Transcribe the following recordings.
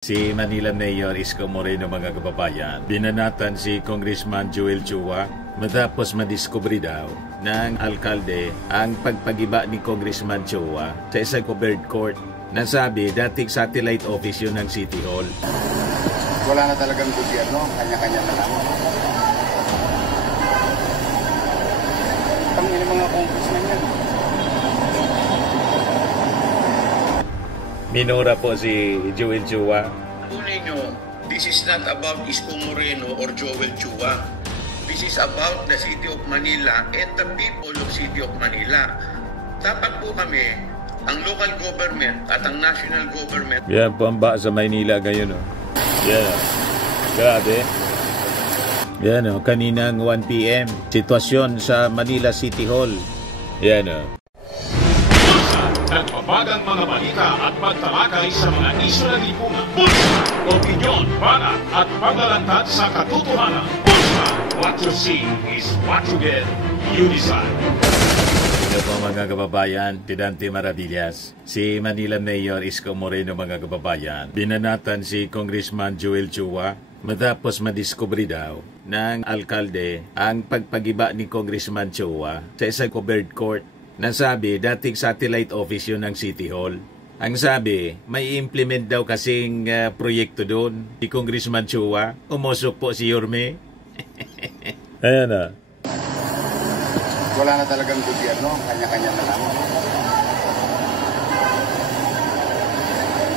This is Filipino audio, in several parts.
Si Manila Mayor Isko Moreno, mga kababayan, binanatan si Congressman Joel Chua matapos madiskubre daw ng alkalde ang pagpagiba ni Congressman Chua sa isang covered court na sabi dating satellite office yun ng City Hall. Wala na talagang gobyerno, kanya-kanya na lang. Kami yung mga congressman yan. Minura po si Joel Chua. Tuloy nyo, this is not about Isko Moreno or Joel Chua. This is about the City of Manila and the people of City of Manila. Dapat po kami, ang local government at ang national government. Yan po ang ba sa Maynila ngayon. Oh. Yan. Grabe. Yan o, kaninang 1 p.m. Sitwasyon sa Manila City Hall. Yan o. Nagpapagang mga balita at pagtalakay sa mga isyu ng lipunan. Pulsa, opinyon, banat at paglalantad sa katotohanan. Pulsa, what you see is what you get. You decide. Ito po mga kababayan, Pedante Maravillas. Si Manila Mayor Isko Moreno, mga kababayan, binanatan si Congressman Joel Chua matapos madiskubre daw ng alkalde ang pagpagiba ni Congressman Chua sa isang covered court na sabi dating satellite office yun ng City Hall. Ang sabi, may implement daw kasing proyekto doon. Si Congressman Chua, umusok po si Yorme. Ayan na. Wala na talagang gobyerno, kanya-kanya na lang.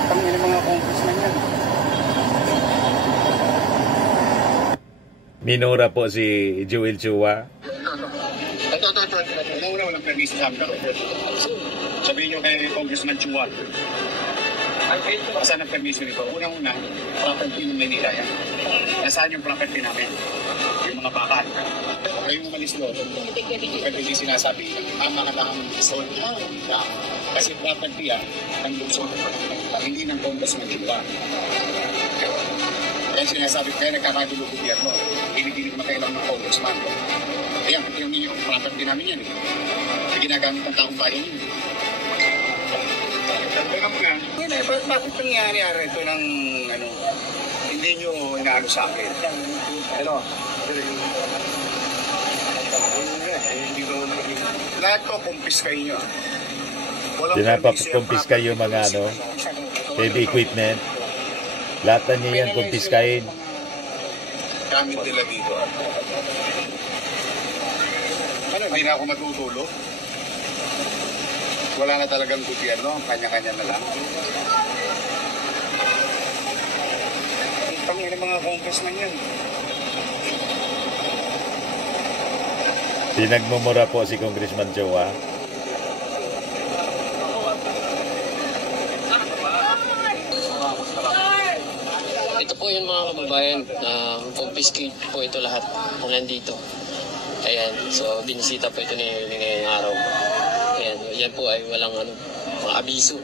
Kami yung mga congressman yan. Minura po si Joel Chua. Walang permiso sa amin. Sabihin nyo kay Congressman Chua. Saan ang permiso nito? Unang-una, property ng Manila yan. Nasaan yung property namin? Yung mga bakal. Kayo umalis doon. Kasi hindi sinasabi, tama ka lang ang zone. Kasi property yan, ng Luzon. Hindi ng Congressman Chua. Kaya sinasabi, kaya nagkakagulo gobyerno. Hindi makailang ng Congressman. Ayan, yung property namin yan. Ginagamit ng taong bayan yun. Bakit nangyayari ito ng hindi nyo inaano sa akin? Lahat ko kumpiskay nyo. Dinapakumpiskay yung mga heavy equipment. Lahat na niya yan kumpiskayin. Gamit nila dito. Hindi na ako matutulog. Wala na talagang gobyerno, kanya-kanya na lang. Kami yung mga congressman yan. Pinagmumura po si Congressman Chua. Ito po yung mga kababayan, confiscate po ito lahat kung nandito. Ayan, so binisita po ito ni ngayong araw. Ayan, yan po ay walang mga abiso.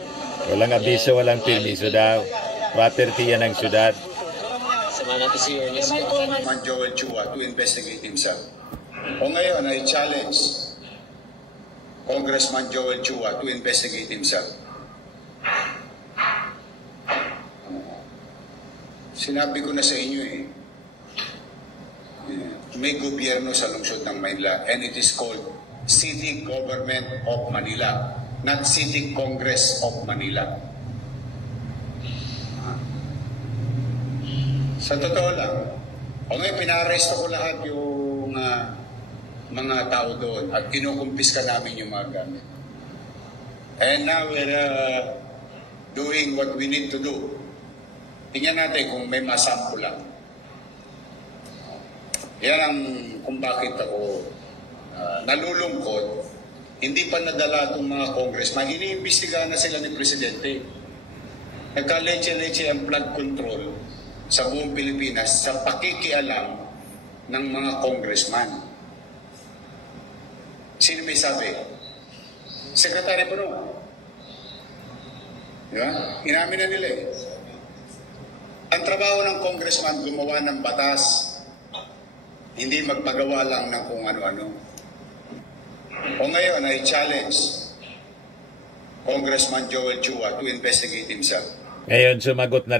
Walang abiso, walang permiso daw. Property yan ng syudad. Sama natin si Ernest po. Man Joel Chua to investigate himself. O ngayon ay challenge Congressman Joel Chua to investigate himself. Sinabi ko na sa inyo may gobyerno sa lungsod ng Manila and it is called City Government of Manila, not City Congress of Manila. Sa totoo lang, ngayon pinaresto ko lahat yung mga tao doon at kinukumpiska namin yung mga gamit. And now we're doing what we need to do. Tingnan natin kung may masample lang. Yan ang kung bakit ako nalulungkot. Hindi pa nadala itong mga congressman. Iniimbestigahan na sila ni Presidente. Nagka-leche-leche ang flood control sa buong Pilipinas sa pakikialam ng mga congressman. Sino may sabi? Secretary Puno. Diba? Inamin na nila Ang trabaho ng congressman gumawa ng batas, hindi magpagawa lang ng kung ano-ano. O ngayon ay challenge Congressman Joel Chua to investigate himself. Ngayon, sumagot na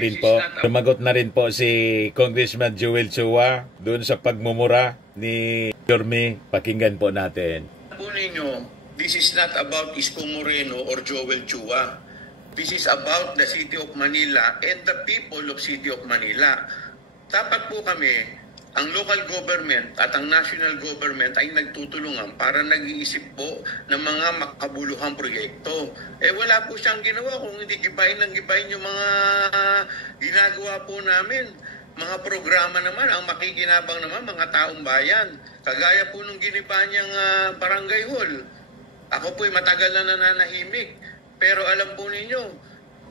rin po si Congressman Joel Chua doon sa pagmumura ni Yorme. Pakinggan po natin. Po ninyo, this is not about Isko Moreno or Joel Chua. This is about the City of Manila and the people of City of Manila. Dapat po kami, ang local government at ang national government ay nagtutulungan para nag-iisip po ng mga makabuluhang proyekto. Wala po siyang ginawa kung hindi gibayin yung mga ginagawa po namin. Mga programa naman, ang makikinabang naman, mga taong bayan. Kagaya po nung giniba niyang barangay hall. Ako po'y matagal na nananahimik. Pero alam po ninyo,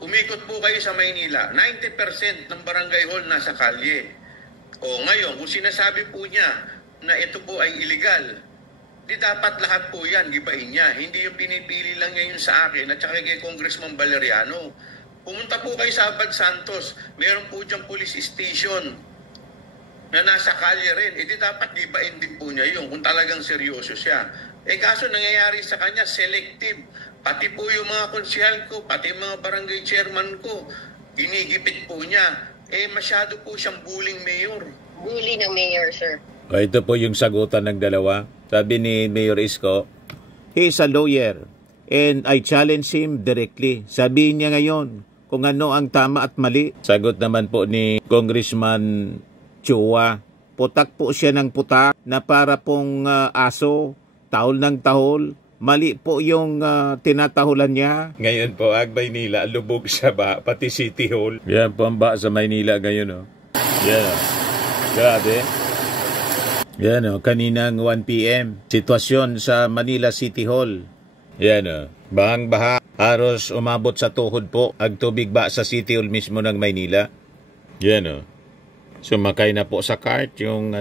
umikot po kayo sa Maynila. 90% ng barangay hall nasa kalye. O ngayon, kung sinasabi po niya na ito po ay illegal, di dapat lahat po yan, gibain niya. Hindi yung pinipili lang niya yun sa akin at saka kay Congressman Valeriano. Pumunta po kayo sa Abad Santos, meron po diyang police station na nasa kalye rin. Di dapat gibain din po niya yun kung talagang seryoso siya. Kaso nangyayari sa kanya, selective. Pati po yung mga konsyal ko, pati mga barangay chairman ko, ginigipit po niya. Masyado po siyang bullying mayor. Bully ng mayor, sir. Ito po yung sagutan ng dalawa. Sabi ni Mayor Isko, he is a lawyer and I challenge him directly. Sabihin niya ngayon kung ano ang tama at mali. Sagot naman po ni Congressman Chua, putak po siya ng putak na para pong aso, tahol ng tahol. Mali po yung tinatahulan niya. Ngayon po, Maynila, lubog sa ba, pati City Hall. Yan po ang ba sa Maynila ngayon, oh. Yan, oh. Grabe. Yan, oh. Kaninang 1 p.m. Sitwasyon sa Manila City Hall. Yan, oh. Bahang-baha. Haros umabot sa tuhod po. Ang tubig ba sa City Hall mismo ng Maynila. Yan, oh. Sumakay na po sa cart yung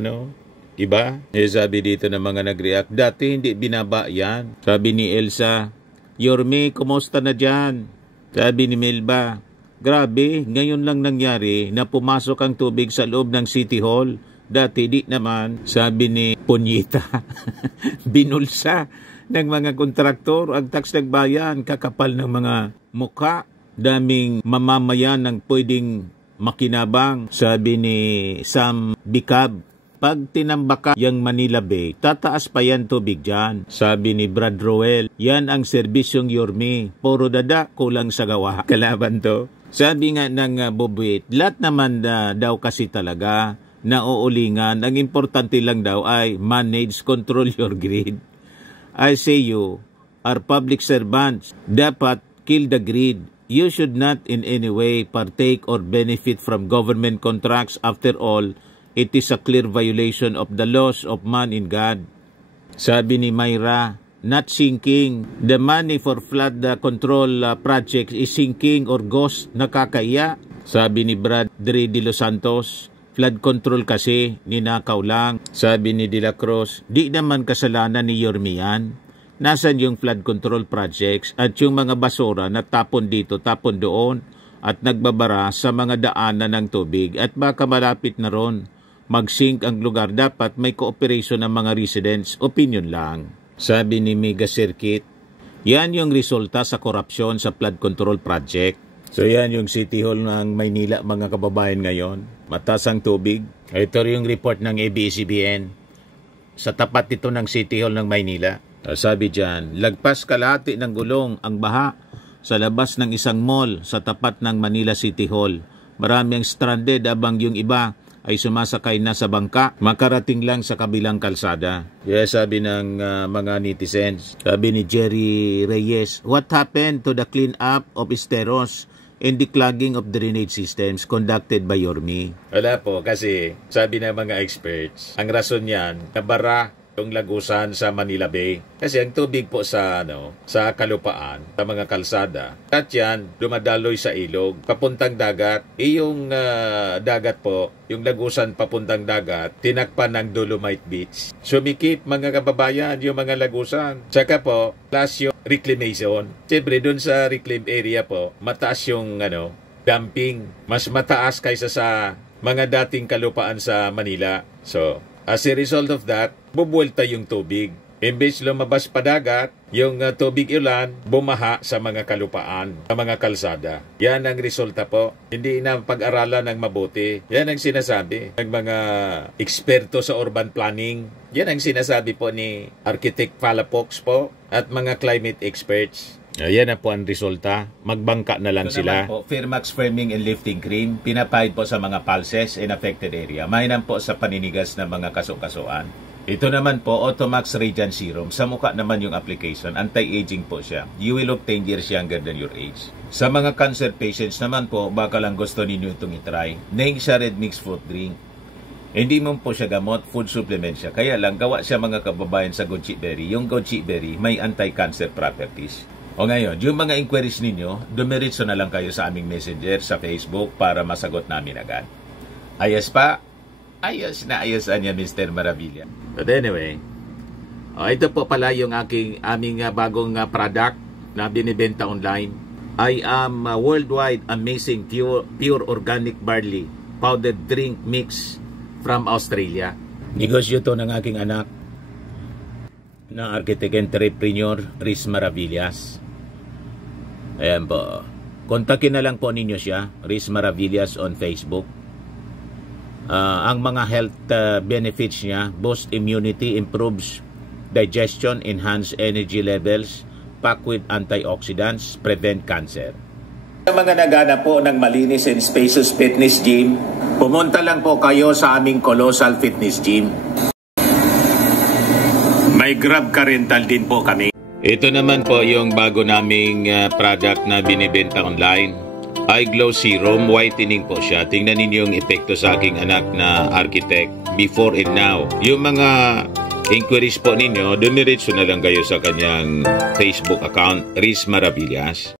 iba, sabi dito ng mga nag-react, dati hindi binaba yan. Sabi ni Elsa, Yorme, kumusta na dyan? Sabi ni Melba, grabe, ngayon lang nangyari na pumasok ang tubig sa loob ng City Hall. Dati di naman. Sabi ni Ponyita, binulsa ng mga kontraktor ang tax ng bayan, kakapal ng mga mukha. Daming mamamayan ng pwedeng makinabang. Sabi ni Sam Bicab, pag tinambaka yung Manila Bay, tataas pa yan tubig dyan. Sabi ni Brad Roel, yan ang serbisyong Yorme. Puro dada, kulang sa gawa. Kalaban to. Sabi nga ng Bobuit, lahat naman daw kasi talaga na uulingan. Ang importante lang daw ay manage, control your greed. I say you are public servants. Dapat kill the greed. You should not in any way partake or benefit from government contracts. After all, it is a clear violation of the laws of man in God. Sabi ni Myra, not sinking. The money for flood control projects is sinking or ghost, nakakaiya. Sabi ni Brad Dre de Los Santos, flood control kasi, ninakaw lang. Sabi ni De La Cruz, di naman kasalanan ni Yorme yan. Nasaan yung flood control projects at yung mga basura na tapon dito, tapon doon at nagbabara sa mga daanan ng tubig at baka malapit na ron mag-sink ang lugar, dapat may cooperation ng mga residents. Opinion lang. Sabi ni Mega Circuit, yan yung resulta sa korupsyon sa flood control project. So yan yung City Hall ng Maynila, mga kababayan ngayon. Mataas ang tubig. Ito yung report ng ABS-CBN. Sa tapat ito ng City Hall ng Maynila. Sabi dyan, lagpas kalahati ng gulong ang baha sa labas ng isang mall sa tapat ng Manila City Hall. Marami ang stranded abang yung iba ay sumasakay na sa bangka, makarating lang sa kabilang kalsada. Kaya sabi ng mga netizens, sabi ni Jerry Reyes, what happened to the clean up of Esteros and the clogging of drainage systems conducted by Yorme? Wala po, kasi sabi ng mga experts, ang rason niyan, nabara yung lagusan sa Manila Bay. Kasi ang tubig po sa sa kalupaan, sa mga kalsada, at yan dumadaloy sa ilog papuntang dagat. Yung dagat po, yung lagusan papuntang dagat, tinakpan ng Dolomite Beach. Sumikip mga kababayan yung mga lagusan. Tsaka po, plus yung reclamation. Siyempre doon sa reclaim area po, mataas yung dumping. Mas mataas kaysa sa mga dating kalupaan sa Manila. So, as a result of that, bubuelta yung tubig. Imbes lumabas pa dagat, yung tubig ulan, bumaha sa mga kalupaan, sa mga kalsada. Yan ang resulta po. Hindi na pag-aralan ng mabuti. Yan ang sinasabi ng mga eksperto sa urban planning. Yan ang sinasabi po ni Architect Palafox po at mga climate experts. Yan na po ang resulta. Magbangka na lang sila. Po, Firmax Firming and Lifting Cream, pinapahid po sa mga pulses in affected area. Mainam po sa paninigas ng mga kaso-kasuan. Ito naman po, Automax Radiant Serum. Sa mukha naman yung application. Anti-aging po siya. You will look 10 years younger than your age. Sa mga cancer patients naman po, baka lang gusto ninyo itong itry. Neng siya red mixed fruit drink. Hindi mo po siya gamot, food supplement siya. Kaya lang, gawa siya mga kababayan sa goji berry. Yung goji berry may anti-cancer properties. O ngayon, yung mga inquiries ninyo, dumiritso na lang kayo sa aming messenger sa Facebook para masagot namin agad. Ayos pa? Ayos na ayosan niya, Mr. Maravilla. But anyway, ito po pala yung aming bagong product na binibenta online. I am worldwide amazing pure organic barley powdered drink mix from Australia. Negosyo to ng aking anak na architect entrepreneur Riz Maravillas. Ayan po. Kontakin na lang po ninyo siya, Riz Maravillas on Facebook. Ang mga health benefits niya, boost immunity, improves digestion, enhance energy levels, packed with antioxidants, prevent cancer. Sa mga naghanap po ng malinis and spacious fitness gym, pumunta lang po kayo sa aming Colossal Fitness Gym. May Grab car rental din po kami. Ito naman po yung bago naming product na binibenta online. Eye Glow Serum, whitening po siya. Tingnan ninyo yung epekto sa aking anak na architect before and now. Yung mga inquiries po ninyo, dumiretso na lang kayo sa kanyang Facebook account, Riz Maravillas.